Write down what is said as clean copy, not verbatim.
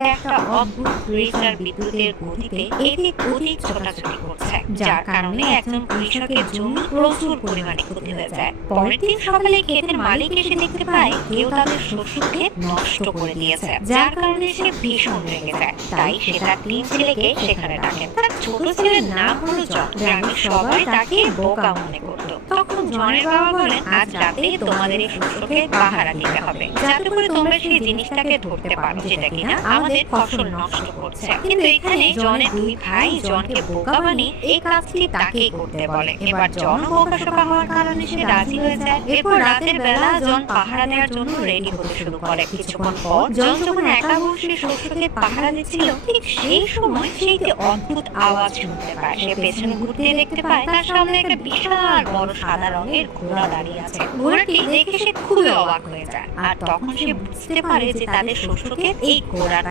একটা অদ্ভুত ক্রিয়েচার বিদ্যুতের গতিতে এদিক ওদিক ছোটাছুটি করছে, যার কারণে একজন কৃষকের জমি প্রচুর পরিমাণে ক্ষতি হয়ে যায়। পরের দিন সকালে ক্ষেতের মালিক এসে দেখতে পায় কেউ তাদের শস্য ক্ষেত নষ্ট করে দিয়েছে, যার কারণে সে ভীষণ রেগে যায়। তাই সে তার তিন ছেলেকে সেখানে ডাকেন। তার ছোট ছেলের নাম হলো জন। গ্রামের সবাই তাকে বোকা মনে করত। তখন জনের বাবা বলেন, আজ রাতে তোমাদের এই শস্যকে পাহারা দিতে হবে, যাতে করে তোমরা সেই জিনিসটাকে ধরতে পারো যেটা কিনা আমাদের ফসল নষ্ট করছে। কিন্তু এখানে জনের দুই ভাই জনকে বোকা বানিয়ে এই কাজটি তাকেই করতে বলে। এবার জন বোকাশোকা হওয়ার কারণে সে রাজি হয়ে যায়। এরপর রাতের বেলা জন পাহারা দেওয়ার জন্য রেডি হতে শুরু করে। কিছুক্ষণ পর জন যখন একা বসে শস্যকে পাহারা দিচ্ছিল, ঠিক সেই সময় সে একটি অদ্ভুত আওয়াজ শুনতে পায়। সে পেছনে ঘুরতে দেখতে পায় তার সামনে একটা বিশাল বড় সাদা রঙের ঘোড়া দাঁড়িয়ে আছে। ঘোড়াটি দেখে সে খুবই অবাক হয়ে যায়, আর তখন সে বুঝতে পারে যে তাদের শস্যকে এই ঘোড়া